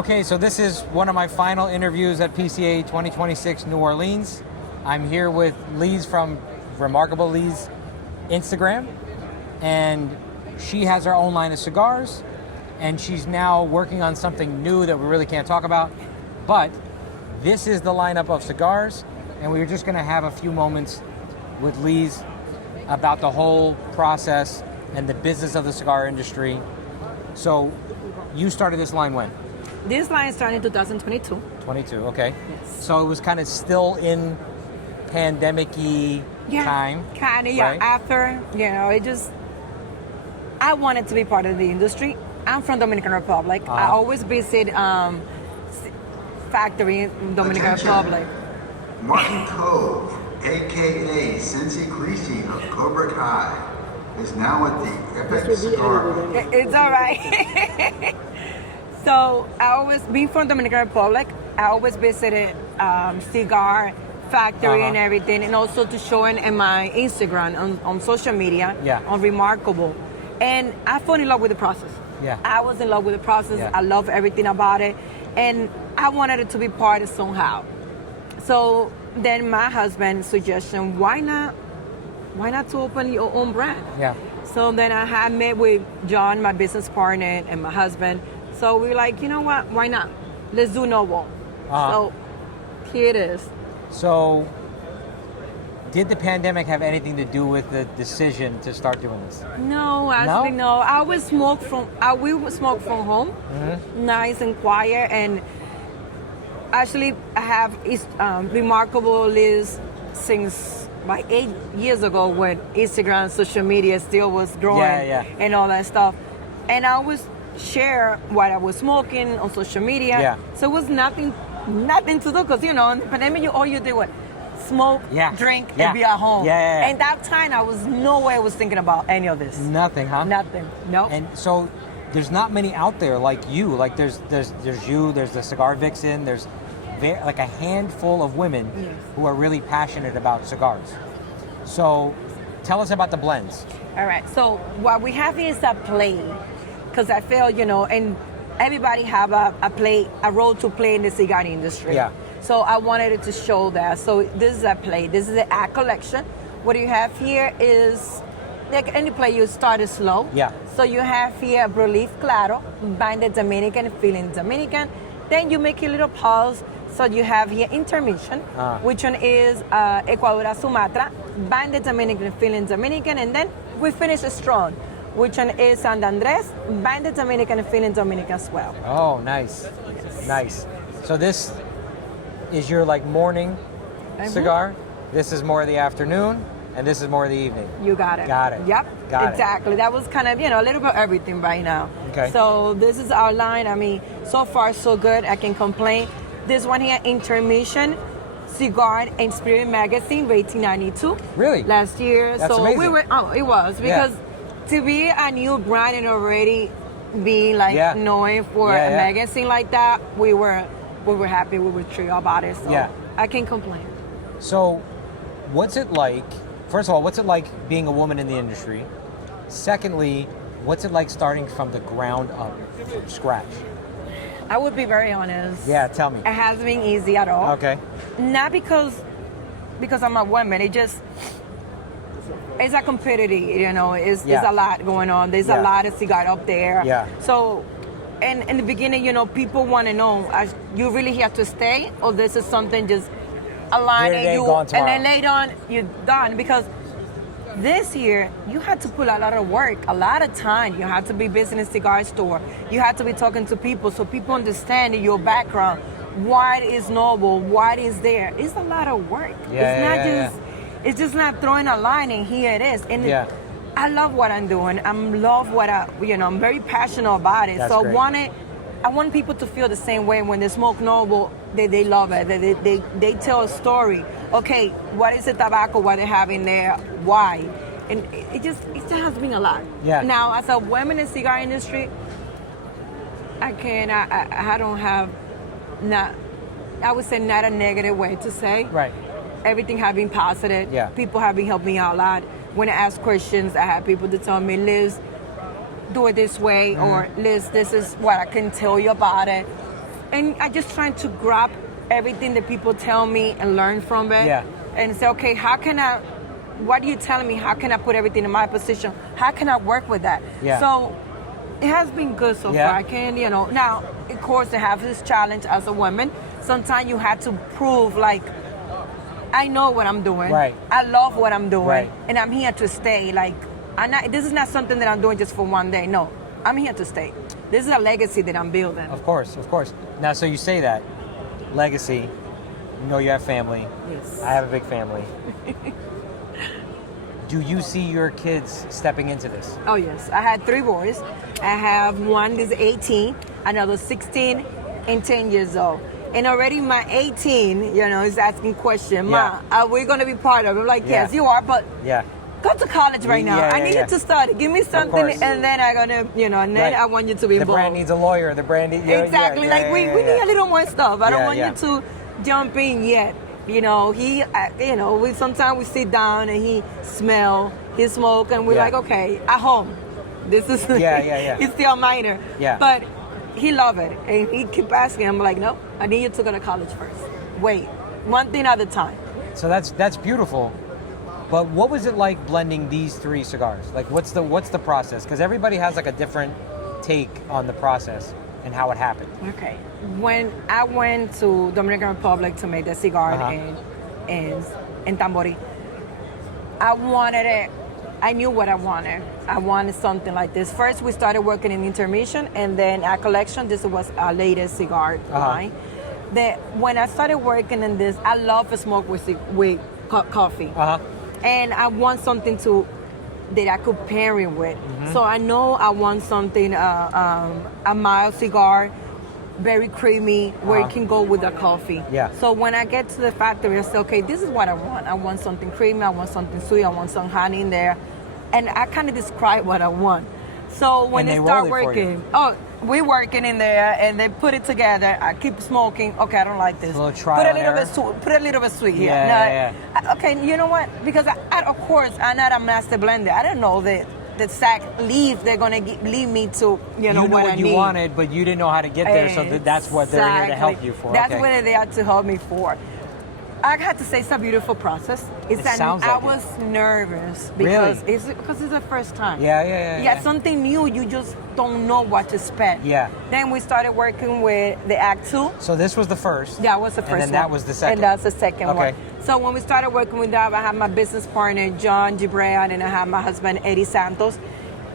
Okay, so this is one of my final interviews at PCA 2026 New Orleans. I'm here with Lise from Remarkable Lise Instagram, and she has her own line of cigars, and she's now working on something new that we really can't talk about, but this is the lineup of cigars, and we're just gonna have a few moments with Lise about the whole process and the business of the cigar industry. So you started this line when? This line started in 2022. 22, okay. Yes. So it was kind of still in pandemic-y time. Kind of, yeah. Right? After, I wanted to be part of the industry. I'm from Dominican Republic. I always visit factory in Dominican Republic. Martin Cove, a.k.a. Cincy Creasy of Cobra Kai, is now at the Epic Cigar. It's all right. So I always, being from Dominican Republic, I always visited cigar factory and everything, and also to show it in my Instagram, on social media, on Remarkable. And I fell in love with the process. Yeah. I was in love with the process. Yeah. I love everything about it. And I wanted it to be part of somehow. So then my husband's suggestion, why not to open your own brand? Yeah. So then I had met with John, my business partner, and my husband. So we were like, you know what? Why not? Let's do Novo. So here it is. So did the pandemic have anything to do with the decision to start doing this? No, actually, no. I would smoke from home, nice and quiet. And actually, I have Remarkable Liz since like 8 years ago when Instagram, social media still was growing and all that stuff. And I always share what I was smoking on social media. Yeah. So it was nothing to do, because in the pandemic, all you did was smoke, drink, and be at home. And that time, I was thinking about any of this. Nothing, huh? Nothing. No. And so there's not many out there like you. Like there's you, there's the Cigar Vixen, there's like a handful of women who are really passionate about cigars. So tell us about the blends. All right. So what we have here is a play, because I feel, and everybody have a role to play in the cigar industry. Yeah. So I wanted it to show that. So this is a play. This is the ad collection. What you have here is, like any play, you start slow. Yeah. So you have here Relief Claro, Banded Dominican, Feeling Dominican. Then you make a little pause. So you have here Intermission, which one is Ecuador Sumatra, Banded Dominican, Feeling Dominican. And then we finish strong, which one is San Andres, Banded Dominican, Feeling Dominican as well. Oh, nice. Nice. So this is your like morning cigar. This is more of the afternoon, and this is more of the evening. You got it. Got it. Yep. Got exactly. That was kind of, a little bit of everything right now. Okay. So this is our line. I mean, so far so good. I can complain. This one here, Intermission, Cigar and Spirit Magazine, 1892. Really? Last year. That's so amazing. it was because to be a new brand and already being like known for a magazine like that, we were happy. We were thrilled about it. So I can't complain. So what's it like, first of all, what's it like being a woman in the industry? Secondly, what's it like starting from the ground up, from scratch? I would be very honest. Yeah, tell me. It hasn't been easy at all. Okay. Not because I'm a woman. It's a competitive, it's a lot going on. There's a lot of cigar up there. Yeah. So, and in the beginning, people want to know, you really have to stay, or this is something just a line and then later on you're done? Because this year, you had to put a lot of work, a lot of time. You had to be busy in a cigar store. You had to be talking to people so people understand your background. Why is Noble? Why is there? It's a lot of work. It's just not throwing a line and here it is. And I love what I'm doing. I'm very passionate about it. That's so great. I want people to feel the same way when they smoke Noble. They love it. They tell a story. Okay, what is the tobacco? What they have in there? Why? And it just has been a lot. Yeah. Now, as a woman in the cigar industry, I don't have I would say not a negative way to say. Right. Everything has been positive. Yeah. People have been helping me out a lot. When I ask questions, I have people to tell me, Liz, do it this way, or Liz, this is what I can tell you about it. and I just trying to grab everything that people tell me and learn from it. Yeah. And say, okay, what are you telling me? How can I put everything in my position? How can I work with that? Yeah. So it has been good so far. I can, now, of course, I have this challenge as a woman. Sometimes you have to prove, like, I know what I'm doing. Right. I love what I'm doing. Right. And I'm here to stay. Like, this is not something that I'm doing just for one day. No, I'm here to stay. This is a legacy that I'm building. Of course. Now, so you say that, legacy, you have family. Yes. I have a big family. Do you see your kids stepping into this? Oh, yes. I had 3 boys. I have one that's 18, another 16, and 10 years old. And already my 18, is asking question, Ma, are we going to be part of it? I'm like, yes, you are, but go to college right now. I need you to study. Give me something, and then I'm going to, and then I want you to be involved. The brand needs a lawyer. The brand needs... Exactly. We need a little more stuff. I don't want you to jump in yet. Sometimes we sit down and he smell, he smoke, and we're like, okay, at home. This is, he's still a minor. Yeah. But he love it. And he keep asking, I'm like, no, I need you to go to college first. Wait, one thing at a time. So that's beautiful. But what was it like blending these 3 cigars? Like, what's the process? Because everybody has like a different take on the process and how it happened. Okay. When I went to Dominican Republic to make the cigar in Tambori, I wanted it. I knew what I wanted. I wanted something like this. First, we started working in intermission, and then at collection, this was our latest cigar line. When I started working in this, I love to smoke with coffee. And I want something that I could pair it with. So I know I want something, a mild cigar, very creamy, where it can go with the coffee. Yeah. So when I get to the factory, I say, okay, this is what I want. I want something creamy, I want something sweet, I want some honey in there. And I kind of describe what I want. So when they start working, we're working in there, and they put it together. I keep smoking. Okay, I don't like this. A little trial and error. Put a little bit sweet here. Okay, you know what? Because of course, I'm not a master blender. I don't know the sack leaf they're gonna lead me to. You know what I need. You wanted, but you didn't know how to get there. So that's what they're here to help you for. That's what they are to help me for. I had to say it's a beautiful process. I was nervous because it's the first time. Yeah. Something new, you just don't know what to expect. Yeah. Then we started working with the Act 2. So this was the first. That was the first one. And then that was the second. And that's the second one. So when we started working with that, I had my business partner, John Gibran, and I had my husband, Eddie Santos.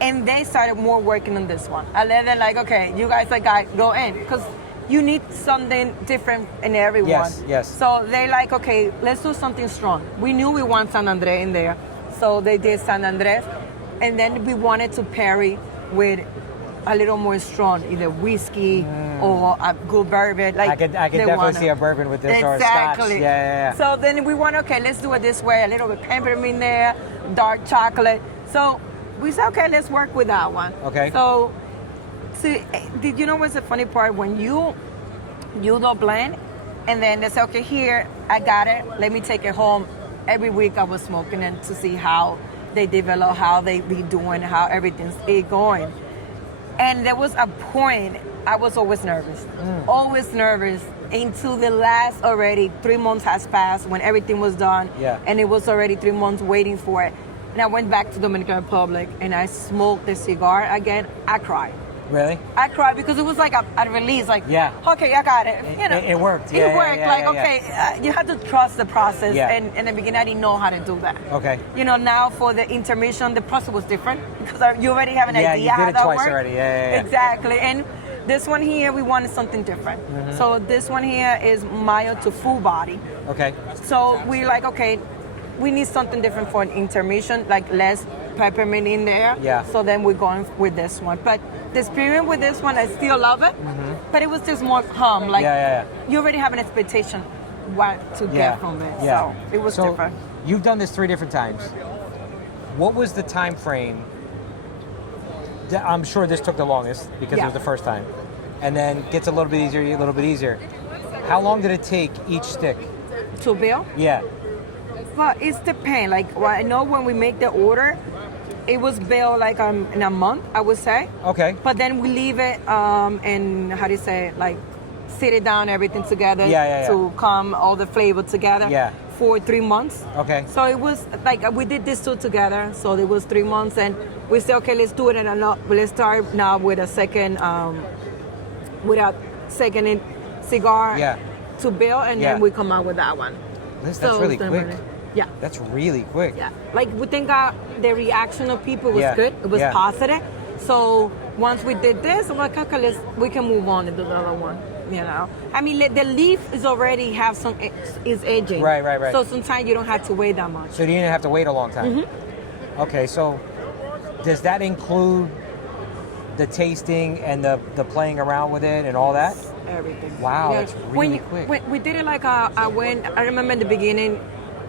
And they started more working on this one. I let them like, okay, you guys go in. Because you need something different in everyone. Yes. So they like, okay, let's do something strong. We knew we want San Andres in there. So they did San Andres. And then we wanted to pair it with a little more strong, either whiskey or a good bourbon. Like I could definitely see a bourbon with this or a scotch. Yeah. So then we want, okay, let's do it this way. A little bit peppermint in there, dark chocolate. So we said, okay, let's work with that one. Okay. So, see, did you know what's the funny part? When you do blend, and then they say, okay, here, I got it. Let me take it home. Every week I was smoking it to see how they develop, how they be doing, how everything's going. And there was a point I was always nervous. Always nervous. Until the last already 3 months has passed when everything was done. Yeah. And it was already 3 months waiting for it. And I went back to Dominican Republic and I smoked the cigar again. I cried. Really? I cried because it was like a release, like, okay, I got it. It worked. It worked. You have to trust the process. And in the beginning, I didn't know how to do that. Okay. Now for the intermission, the process was different because you already have an idea how that works. Yeah, you did it twice already. Yeah. Exactly. And this one here, we wanted something different. So this one here is mild to full body. Okay. So we like, okay, we need something different for an intermission, like less peppermint in there. Yeah. So then we're going with this one. But the experience with this one, I still love it. But it was just more calm. Like you already have an expectation what to get from it. So it was different. You've done this 3 different times. What was the time frame? I'm sure this took the longest because it was the first time. And then gets a little bit easier. How long did it take each stick? To build? Yeah. Well, it's depends. Like, I know when we make the order, it was built like in a month, I would say. Okay. But then we leave it in, like sit it down, everything together Yeah. to come all the flavor together Yeah. for 3 months. Okay. So it was like we did this two together. So it was 3 months, and we said, okay, let's do it, and let's start now with a second cigar Yeah. to build, and Yeah. then we come out with that one. That's So really then quick. Yeah. That's really quick. Yeah, like we think the reaction of people was Yeah, good. It was yeah. positive. So once we did this, I'm like, okay, we can move on to the other one. You know, I mean, the leaf is already have some is aging. Right. So sometimes you don't have to wait that much. So you didn't have to wait a long time. Mm-hmm. Okay, so does that include the tasting and the playing around with it and all that? Everything. Wow, that's really quick. When we did it like I remember in the beginning,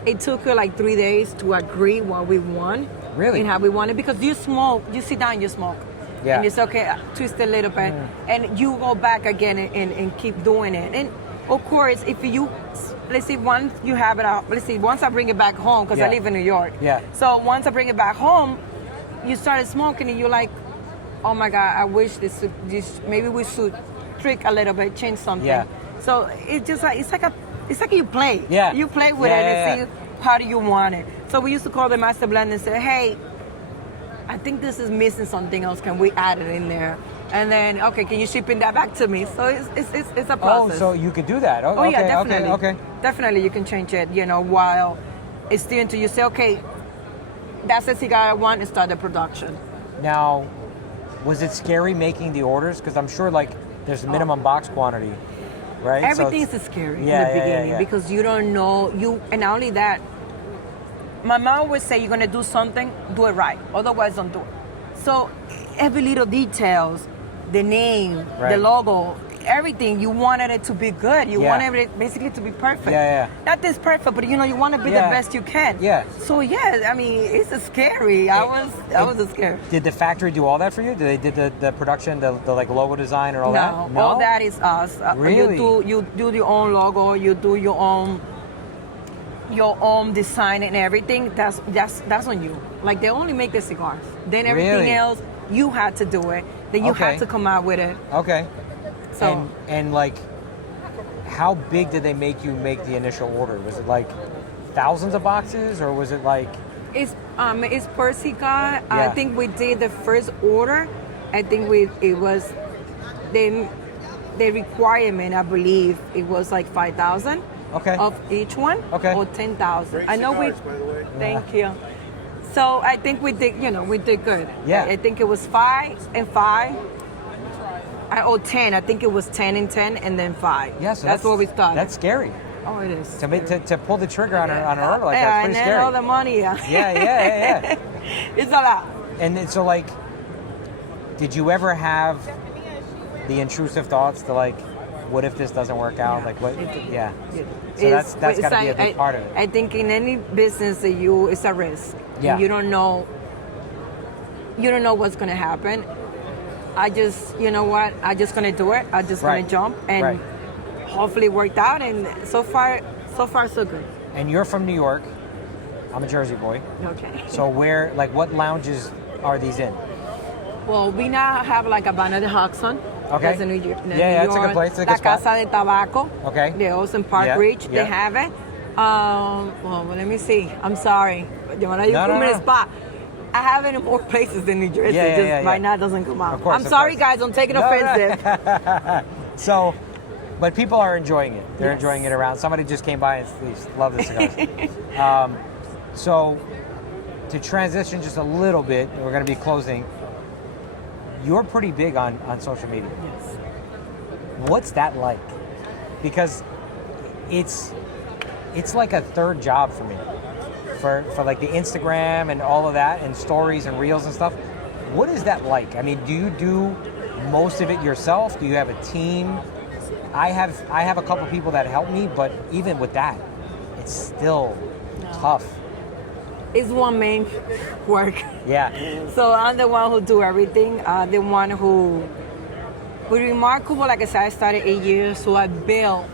it took her like 3 days to agree what we want. Really? And how we want it, because you smoke, you sit down, you smoke. Yeah. And it's okay, twist a little bit, and you go back again and keep doing it. And of course, if you, let's say once you have it out, once I bring it back home, because I Yeah. live in New York. Yeah. So once I bring it back home, you started smoking and you're like, oh my God, I wish this maybe we should trick a little bit, change something. Yeah. So it's like you play. Yeah. You play with Yeah, it yeah, and see how do you want it. So we used to call the master blend and say, hey, I think this is missing something else. Can we add it in there? And then, okay, can you ship that back to me? So it's a Oh, process. so you could do that. Oh, Oh okay, yeah, definitely. Okay. Definitely, you can change it. While it's still until you say, okay, that's the cigar I want, and start the production. Now, was it scary making the orders? Because I'm sure like there's a minimum box quantity, right? Everything So is scary Yeah, in the yeah, beginning yeah. because you don't know and not only that. My mom would say, you're gonna do something, do it right. Otherwise, don't do it. So every little details, the name, Right. the logo, everything, you wanted it to be good. You Yeah. wanted it basically to be perfect. Yeah. Not this perfect, but you want to be Yeah. the best you can. Yeah. So yeah, I mean, it's scary. I was scared. Did the factory do all that for you? Did they did the production, the like logo design and all that? No, all that is us. Really? You do your own logo. You do your own design and everything. That's on you. Like they only make the cigars. Then everything Really? else you had to do it. Then you Okay. had to come out with it. Okay. So And like, how big did they make you make the initial order? Was it like thousands of boxes, or was it like? it's per cigar. I Yeah. think we did the first order. I think it was the requirement. I believe it was like 5,000. Okay. Of each one. Okay. Or 10,000. I know cigars, by the way. Thank you. So I think we did good. Yeah. I think it was 5 and 5. Or 10. I think it was 10 and 10 and then 5. Yeah, so that's what we started. That's scary. Oh, it is. To pull the trigger on an order like yeah, that's and pretty then scary. all the money. Yeah. It's a lot. And then, so like, did you ever have the intrusive thoughts to like, what if this doesn't work out? Like what? Yeah. So that's got to be a big part of it. I think in any business that it's a risk. Yeah. And you don't know what's going to happen. I just, you know what? I'm just going to do it. I'm just going Right. to jump and Right. hopefully it worked out. And so far, so good. And you're from New York. I'm a Jersey boy. Okay. So what lounges are these in? Well, we now have like Habana de Hudson. Okay. That's in New York. Yeah, it's a good place. It's a good La spot. Casa de Tabaco. Okay. They're also in Park Yeah, Ridge. yeah. They have it. Well, let me see. I'm sorry. You want to No, put me in no. a spot. I have it in more places than New Jersey. Yeah. Right now it doesn't come out. Of course, I'm of sorry, course. guys. I'm taking No, no. offensive. So, but people are enjoying it. They're Yes. enjoying it around. Somebody just came by and they love the cigars. So, to transition just a little bit, we're going to be closing. You're pretty big on social media. Yes. What's that like? Because it's like a third job for me. For like the Instagram and all of that and stories and reels and stuff. What is that like? I mean, do you do most of it yourself? Do you have a team? I have a couple people that help me, but even with that, it's still tough. It's one main work. Yeah. So I'm the one who do everything. The one who remarkable. Like I said, I started 8 years, so I built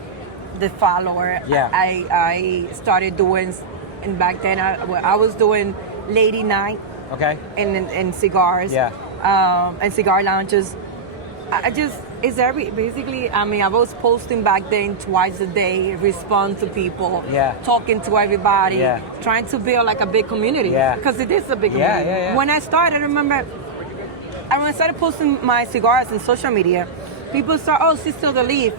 the follower. Yeah. I started doing, and back then I was doing lady night Okay. and cigars. Yeah. And cigar lounges. basically, I mean, I was posting back then twice a day, respond to people, talking to everybody, trying to build like a big community. Because it is a big community. When I started, when I started posting my cigars in social media, people start, oh, Sister the Leaf.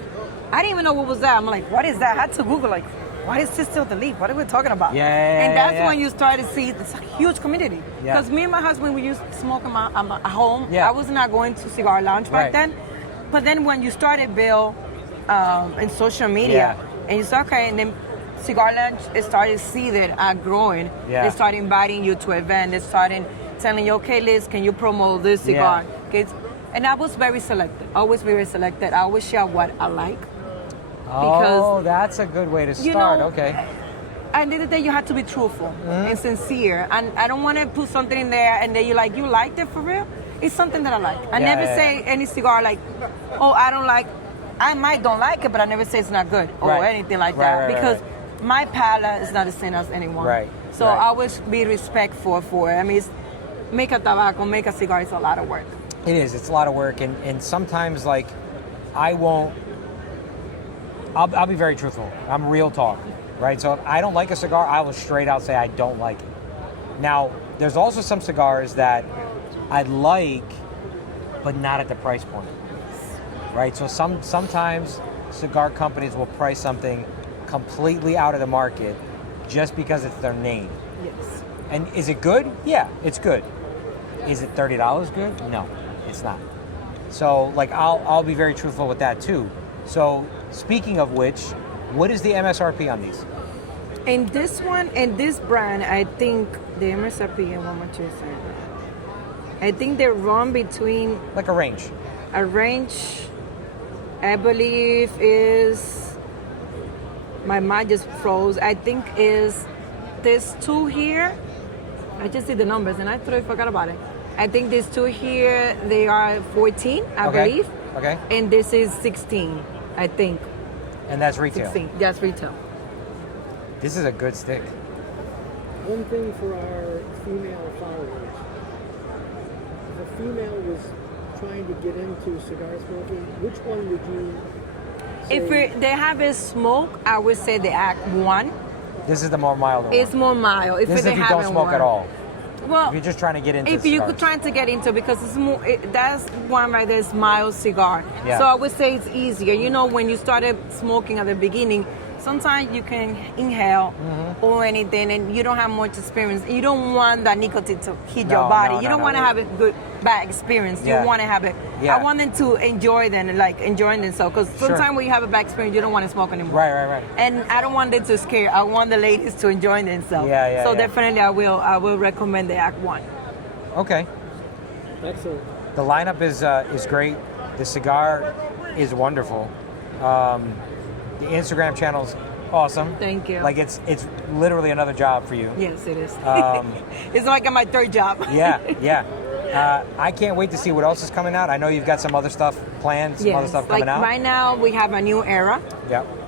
I didn't even know what was that. I'm like, what is that? I had to Google, like, what is Sister the Leaf? What are we talking about? And that's when you start to see it's a huge community. Because me and my husband, we used to smoke at home. I was not going to cigar lounge back then. But then when you started, Bill, in social media, and you said, okay, and then cigar lounge, it started seeded, growing. They started inviting you to events. They started telling you, okay, Liz, can you promote this cigar? And I was very selective, always very selective. I always share what I like. Because, that's a good way to start. Okay. At the end of the day, you have to be truthful and sincere. And I don't want to put something in there and then you're like, you liked it for real? It's something that I like. I never say any cigar like, oh, I don't like. I might don't like it, but I never say it's not good or anything like that. Because my palate is not the same as anyone. So I always be respectful for it. I mean, make a tobacco, make a cigar is a lot of work. It is. It's a lot of work. And sometimes, like, I'll be very truthful. I'm real talk, right? So if I don't like a cigar, I will straight out say I don't like it. Now, there's also some cigars that I like, but not at the price point, right? So sometimes cigar companies will price something completely out of the market just because it's their name. Yes. And is it good? Yeah, it's good. Is it $30 good? No, it's not. So, like, I'll be very truthful with that too. So, speaking of which, what is the MSRP on these? In this one, in this brand, I think the MSRP, and one more two seconds. I think they run between... Like a range. A range, I believe, is... My mind just froze. I think is this two here. I just see the numbers and I totally forgot about it. I think these two here, they are 14, I believe. Okay. And this is 16, I think. And that's retail? 16, that's retail. This is a good stick. One thing for our female followers. If a female was trying to get into cigar smoking, which one would you say? If they have a smoke, I would say the Act 1. This is the more mild one. It's more mild. This is if you don't smoke at all. Well, if you're just trying to get into if cigars. you're trying to get into, because it's more, that's one right there is mild cigar. Yeah. So I would say it's easier. You know, when you started smoking at the beginning, sometimes you can inhale or anything, and you don't have much experience. You don't want that nicotine to hit your body. You don't want to have a bad experience. You want to have it. I want them to enjoy them, like enjoying themselves. Because sometimes when you have a bad experience, you don't want to smoke anymore. Right. And I don't want them to scare. I want the ladies to enjoy themselves. So definitely, I will recommend the Act 1. Okay. Excellent. The lineup is great. The cigar is wonderful. The Instagram channel's awesome. Thank you. Like it's literally another job for you. Yes, it is. It's like my third job. I can't wait to see what else is coming out. I know you've got some other stuff planned, some other stuff coming out. Right now we have a new era.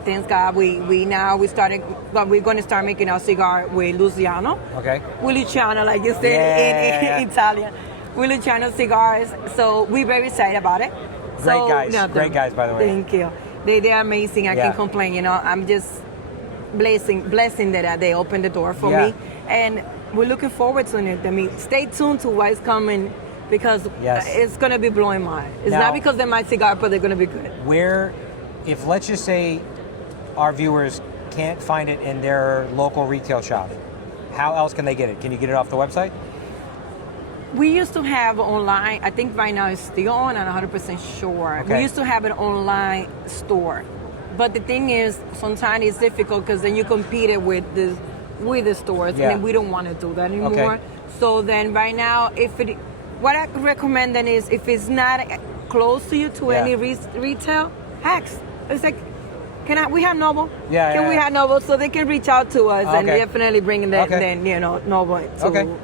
Thank God we're going to start making our cigar with Luciano. Okay. With Luciano, like you said in Italian. With Luciano cigars. So we're very excited about it. Great guys, by the way. Thank you. They're amazing. I can't complain. You know, I'm just blessing that they opened the door for me, and we're looking forward to it. I mean, stay tuned to what's coming because it's gonna be blowing my mind. It's not because they're my cigar, but they're gonna be good. If let's just say our viewers can't find it in their local retail shop, how else can they get it? Can you get it off the website? We used to have online, I think right now it's still on, I'm 100% sure. Okay. We used to have an online store. But the thing is, sometimes it's difficult because then you compete it with the stores, and then we don't want to do that anymore. Okay. So then right now, what I recommend then is, if it's not close to you to any retail, ask. It's like, we have Noble? Can we have Noble? So they can reach out to us and definitely bring them, Noble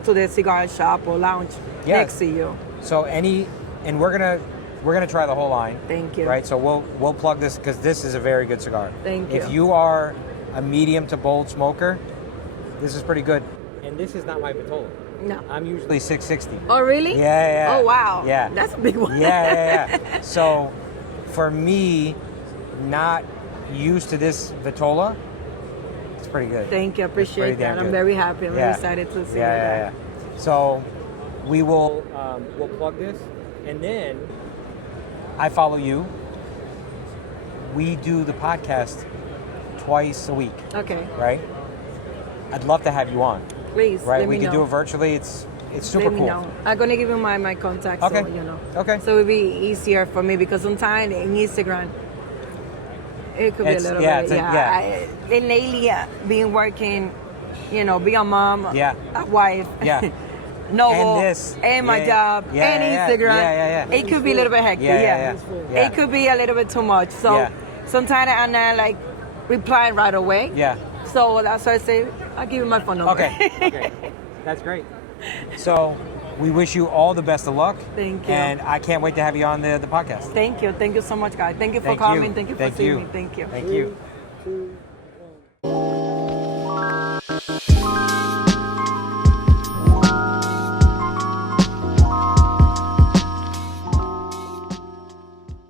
to the cigar shop or lounge next to you. So and we're gonna try the whole line. Thank you. Right, so we'll plug this because this is a very good cigar. Thank you. If you are a medium to bold smoker, this is pretty good. And this is not my Vitola. No. I'm usually 660. Oh, really? Yeah. Oh, wow. Yeah. That's a big one. Yeah. So, for me, not used to this Vitola, it's pretty good. Thank you. I It's pretty appreciate damn that. I'm good. very happy. I'm Yeah. very excited to see Yeah. that. So, we will we'll plug this, and then I follow you. We do the podcast twice a week, Okay. right? I'd love to have you on, Please. right? Let We me can know. do it virtually. It's super Let me cool. know. I'm gonna give you my contact. Okay. So you know. Okay. So it'll be easier for me because sometimes in Instagram it could be a It's- little yeah, bit. it's a- yeah. And lately, been working, you know, being a mom, Yeah. a wife. Yeah. Novel, And this. and my Yeah, job, yeah, and yeah, Instagram. yeah. It could be a little bit hectic. Yeah. It could be a little bit too much. So Yeah. sometimes I'm not like replying right away. Yeah. So that's why I say I'll give you my phone number. Okay. That's great. So, we wish you all the best of luck. Thank you. And I can't wait to have you on the podcast. Thank you. Thank you so much, guys. Thank you for Thank coming. you. Thank you for Thank seeing you. me. Thank you. Thank you. 3, 2, 1.